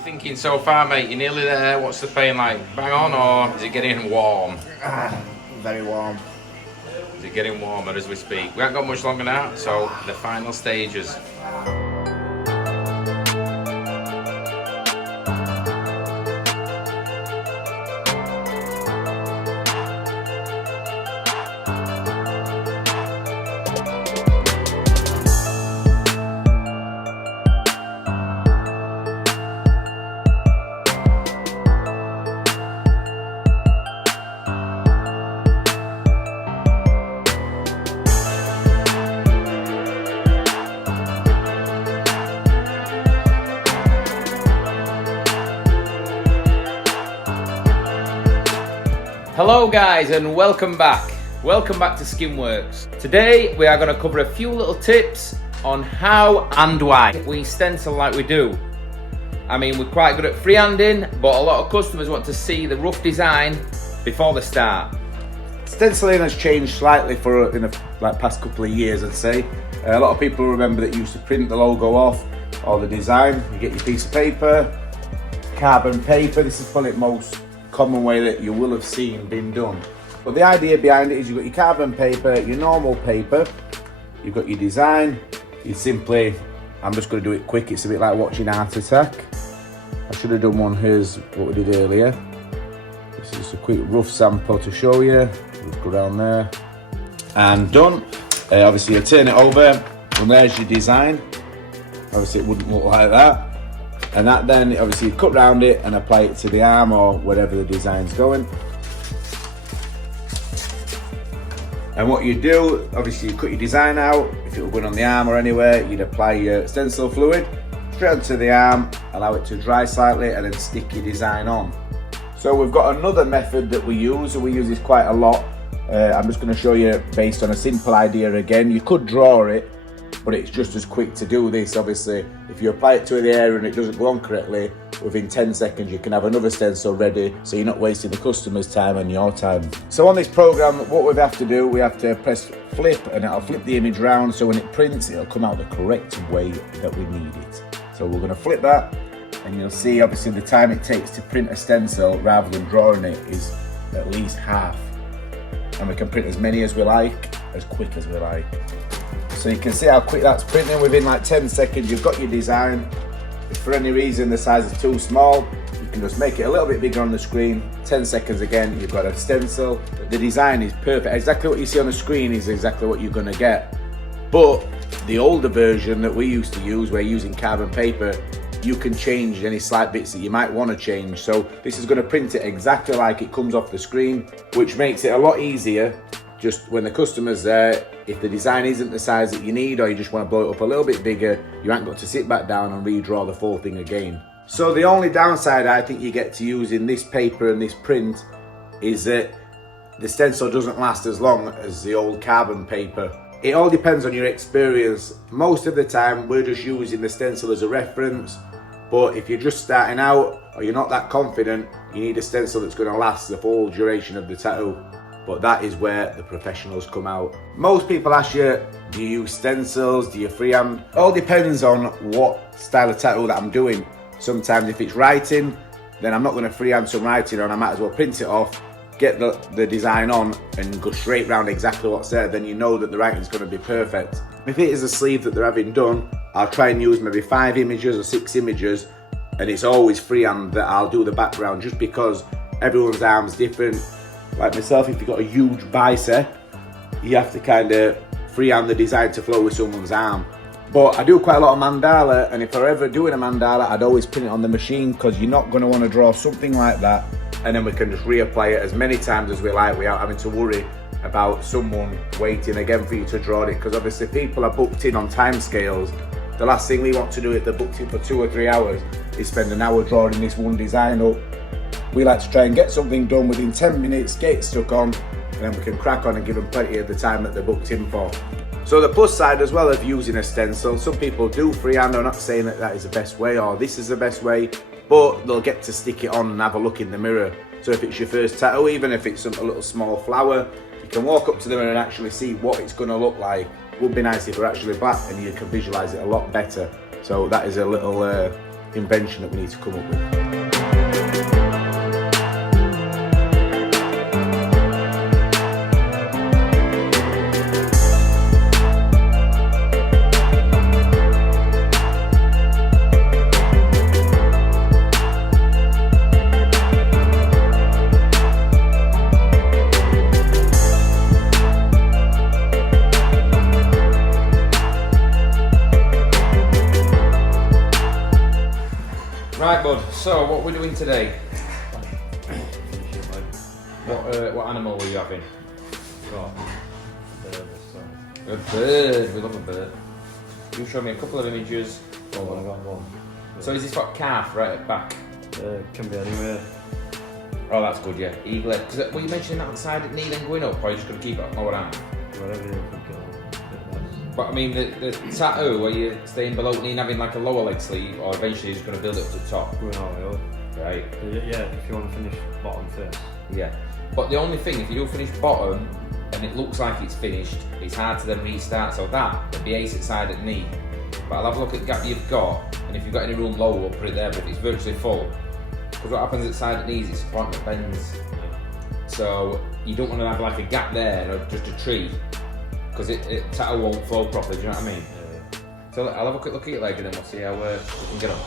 you thinking so far, mate? You're nearly there. What's the paint like? Bang on, or is it getting warm? Very warm. Is it getting warmer as we speak? We haven't got much longer now, so the final stages. Hello guys and welcome back. Welcome back to Skinworks. Today we are going to cover a few little tips on how and why we stencil like we do. I mean, we're quite good at freehanding, but a lot of customers want to see the rough design before they start. Stenciling has changed slightly in the past couple of years, I'd say. A lot of people remember that you used to print the logo off or the design. You get your piece of paper, carbon paper. This is probably the most common way that you will have seen being done. But the idea behind it is you've got your carbon paper, your normal paper, you've got your design. You simply, I'm just going to do it quick, it's a bit like watching Art Attack. I should have done one, here's what we did earlier. This is just a quick rough sample to show you. We'll go down there. And done. Obviously you turn it over, and there's your design. Obviously it wouldn't look like that. And that then, obviously you cut round it and apply it to the arm or wherever the design's going. And what you do, obviously you cut your design out. If it were going on the arm or anywhere, you'd apply your stencil fluid straight onto the arm, allow it to dry slightly, and then stick your design on. So we've got another method that we use, and we use this quite a lot. I'm just going to show you based on a simple idea again. You could draw it, but it's just as quick to do this. Obviously, if you apply it to the area and it doesn't go on correctly, within 10 seconds you can have another stencil ready, so you're not wasting the customer's time and your time. So on this program, what we have to do, we have to press flip, and it'll flip the image round, so when it prints, it'll come out the correct way that we need it. So we're going to flip that, and you'll see obviously the time it takes to print a stencil rather than drawing it is at least half. And we can print as many as we like, as quick as we like. So you can see how quick that's printing. Within like 10 seconds you've got your design. If for any reason the size is too small, you can just make it a little bit bigger on the screen. 10 seconds again, you've got a stencil. The design is perfect. Exactly what you see on the screen is exactly what you're going to get. But the older version that we used to use, we're using carbon paper, you can change any slight bits that you might want to change. So this is going to print it exactly like it comes off the screen, which makes it a lot easier. Just when the customer's there, if the design isn't the size that you need, or you just want to blow it up a little bit bigger, you ain't got to sit back down and redraw the full thing again. So the only downside I think you get to using this paper and this print is that the stencil doesn't last as long as the old carbon paper. It all depends on your experience. Most of the time we're just using the stencil as a reference, but if you're just starting out or you're not that confident, you need a stencil that's going to last the full duration of the tattoo. But that is where the professionals come out. Most people ask you, do you use stencils, do you freehand? It all depends on what style of tattoo that I'm doing. Sometimes if it's writing, then I'm not going to freehand some writing on, I might as well print it off, get the design on and go straight round exactly what's there, then you know that the writing's going to be perfect. If it is a sleeve that they're having done, I'll try and use maybe 5 images or 6 images, and it's always freehand that I'll do the background, just because everyone's arm's different. Like myself, if you've got a huge bicep, you have to kind of freehand the design to flow with someone's arm. But I do quite a lot of mandala, and if I'm ever doing a mandala, I'd always print it on the machine, because you're not going to want to draw something like that and then we can just reapply it as many times as we like without having to worry about someone waiting again for you to draw it, because obviously people are booked in on time scales. The last thing we want to do if they're booked in for 2 or 3 hours is spend an hour drawing this one design up. We like to try and get something done within 10 minutes, get it stuck on, and then we can crack on and give them plenty of the time that they're booked in for. So the plus side as well of using a stencil, some people do freehand. I'm not saying that that is the best way or this is the best way, but they'll get to stick it on and have a look in the mirror. So if it's your first tattoo, even if it's a little small flower, you can walk up to them and actually see what it's going to look like. It would be nice if they're actually black and you can visualize it a lot better. So that is a little invention that we need to come up with. Right, bud. So, what we're doing today? What animal were you having? A bird. We love a bird. You show me a couple of images. Oh, I got one. So, is this what calf right at back? Can be anywhere. Oh, that's good. Yeah, eagle. Because were you mentioning that side at knee then going up, or are you just gonna keep it up lower down? Whatever you think. But I mean, the tattoo, are you staying below knee and having like a lower leg sleeve, or eventually you're just going to build it up to the top? Going all the way up. Right. Yeah, if you want to finish bottom first. Yeah. But the only thing, if you do finish bottom and it looks like it's finished, it's hard to then restart. So that would be ace at side at knee. But I'll have a look at the gap you've got, and if you've got any room lower, we'll put it there. But if it's virtually full, because what happens at side at knees, it's point that bends. So you don't want to have like a gap there or just a tree, because tattoo won't flow properly, do you know what I mean? Yeah. So I'll have a quick look at your leg and then we'll see how we can get on.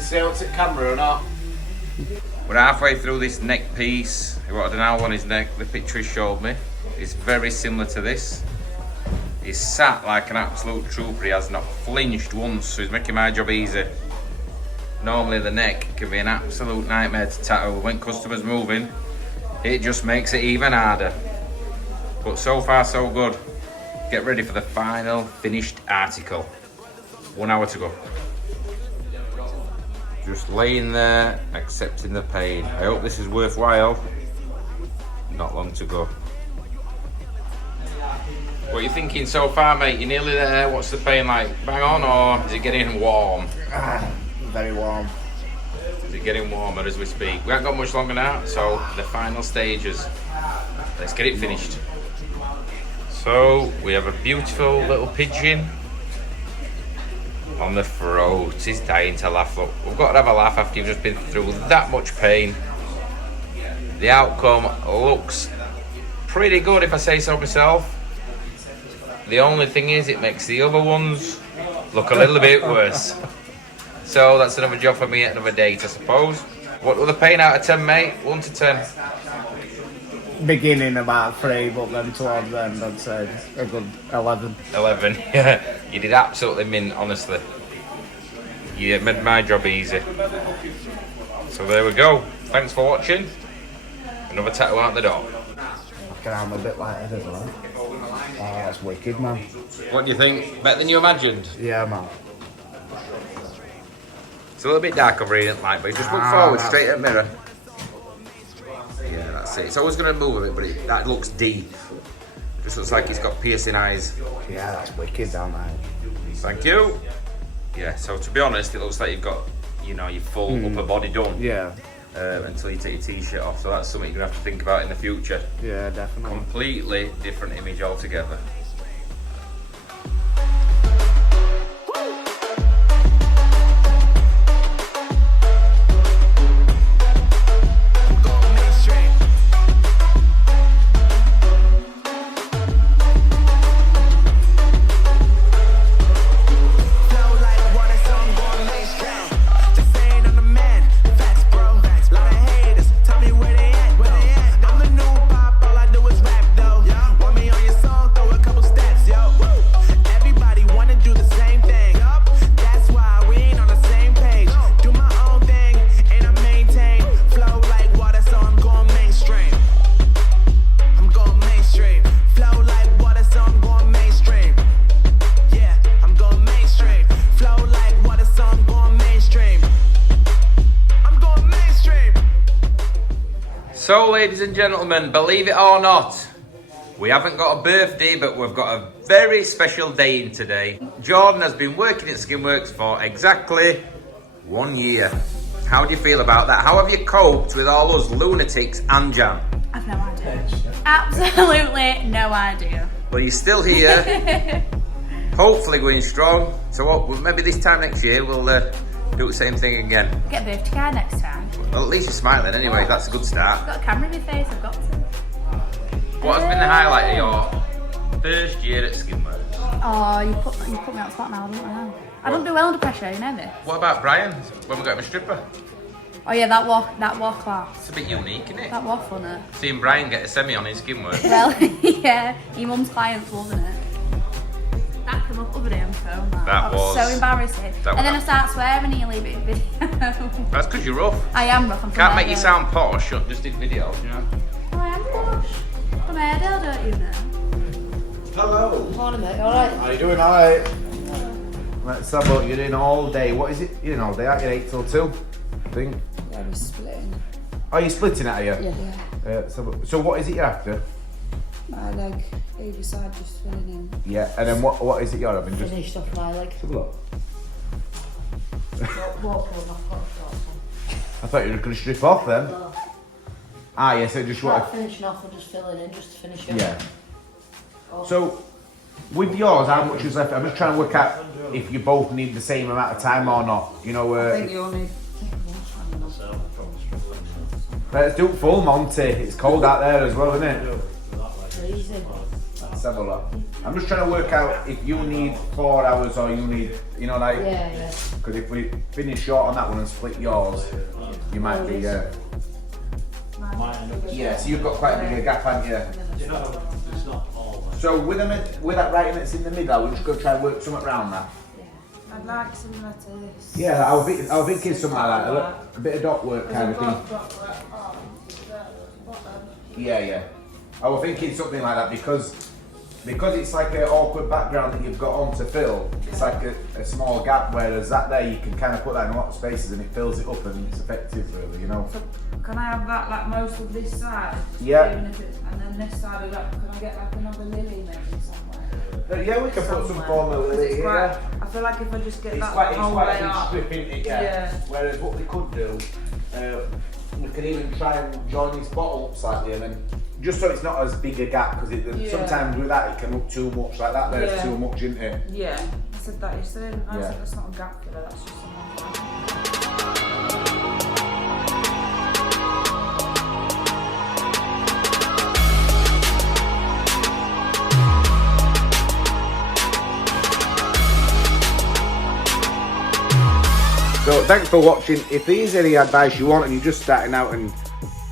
See how it's at camera or not? We're halfway through this neck piece. He wanted an owl on his neck. The picture he showed me is very similar to this. He's sat like an absolute trooper. He has not flinched once, so he's making my job easy. Normally the neck can be an absolute nightmare to tattoo. When customers move in, it just makes it even harder. But so far so good. Get ready for the final finished article. 1 hour to go. Just laying there, accepting the pain. I hope this is worthwhile. Not long to go. What are you thinking so far, mate? You're nearly there. What's the pain like? Bang on, or is it getting warm? Very warm. Is it getting warmer as we speak? We haven't got much longer now, so the final stages. Let's get it finished. So, we have a beautiful little pigeon on the throat. He's dying to laugh. Look, we've got to have a laugh after you've just been through that much pain. The outcome looks pretty good, if I say so myself. The only thing is, it makes the other ones look a little bit worse. So that's another job for me at another date, I suppose. What were the pain out of 10, mate? 1 to 10. Beginning about 3, but then towards the end I'd say a good 11. 11, yeah. You did absolutely mint, honestly. You made my job easy. So there we go. Thanks for watching. Another tattoo out the door. I'm a bit lightheaded as well. Oh, that's wicked, man. What do you think? Better than you imagined? Yeah, man. It's a little bit dark over here, light, but just look forward, straight at the mirror. Yeah, that's it. It's always going to move a bit, but that looks deep. It just looks like he's got piercing eyes. Yeah, that's wicked, don't I? Thank you. Yeah, so to be honest, it looks like you've got, you know, your full upper body done. Yeah. Until you take your t-shirt off, so that's something you're going to have to think about in the future. Yeah, definitely. Completely different image altogether. Lot of haters, tell me where they at. I'm the new pop So, ladies and gentlemen, believe it or not, we haven't got a birthday, but we've got a very special day in today. Jordan has been working at Skinworks for exactly 1 year. How do you feel about that? How have you coped with all those lunatics and Jan? I've no idea. Absolutely no idea. Well, you're still here, hopefully going strong. So what, maybe this time next year we'll do the same thing again. Get a birthday card next time. Well, at least you're smiling anyway, that's a good start. I've got a camera in my face, I've got to. What has been the highlight of your first year at Skinworks? Oh, you put me on the spot now, I don't know. I don't do well under pressure, you know this. What about Brian, when we got him a stripper? Oh yeah, that war class. It's a bit unique, isn't it? That was funny. Seeing Brian get a semi on his Skinworks. Well, yeah, your mum's clients loving it. That came up over on phone, man. That was so embarrassing. that And then I was- start swearing and you leave it in video. That's because you're rough. I am rough, I'm from Can't make you Airedale. sound posh, just did videos, you know? Oh, I am posh. From Airedale, don't you know? Hello. Morning, mate, alright? How you doing? All right. Let's have a look. You're in all day. What is it? You're in all day, aren't you? 8 till 2, I think. Yeah, we're splitting. Oh, you're splitting it, are you? Yeah. Let's have a look. So what is it you're after? My leg, either side just filling in. Yeah, and then what is it you're having? Just Finished off my leg. let's have a look. Walk over, I've got shorts I thought you were going to strip off then. on. Ah, yeah, so just what? Not finishing off, I'm just filling in, just to finish it. Yeah. So, with yours, how much is left? I'm just trying to work out if you both need the same amount of time or not. You know, I think you only take one time. let's do it full Monty. It's cold out there as well, isn't it? Freezing. Let's have a look. I'm just trying to work out if you need 4 hours or you need, you know, like, Yeah. because if we finish short on that one and split yours, you might be, yeah, so you've got quite a big gap, haven't you? So with that writing that's in the middle, we're just going to try and work something around that. I'd like similar to this. Yeah, I was thinking something like that, a bit of dot work kind of thing. Yeah. I was thinking something like that because it's like an awkward background that you've got on to fill. It's like a small gap, whereas that there you can kind of put that in a lot of spaces and it fills it up and it's effective, really, you know. So can I have that like most of this side? Yeah. Even if it's, and then this side of that, can I get like another lily maybe somewhere? Yeah, we can put some form of Because lily it's here. quite, I feel like if I just get It's that quite whole a way big up. strip, isn't it? Yeah. Whereas what we could do, we could even try and join this bottle up slightly and then, just so it's not as big a gap, because sometimes with that it can look too much like that, there's Yeah. too much, isn't it? Yeah, I said that yesterday. I Yeah. said that's not a gap filler, that's just something. So thanks for watching. If there's any advice you want and you're just starting out and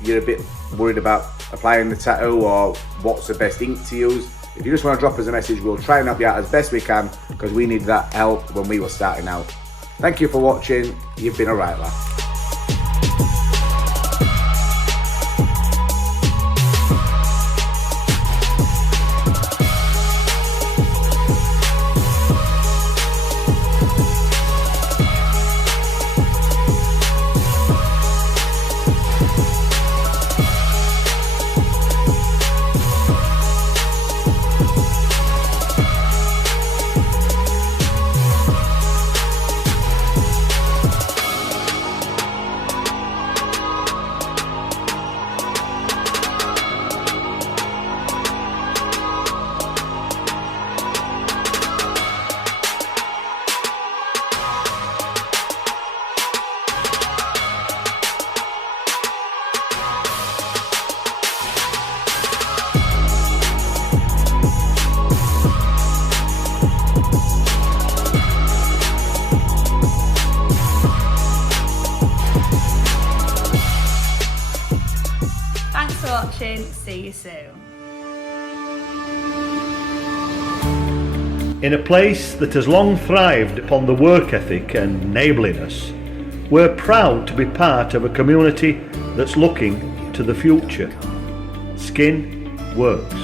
you're a bit worried about applying the tattoo or what's the best ink to use, if you just want to drop us a message, we'll try and help you out as best we can because we needed that help when we were starting out. Thank you for watching. You've been a right lad. Thanks for watching, see you soon. In a place that has long thrived upon the work ethic and neighbourliness, we're proud to be part of a community that's looking to the future. Skin works.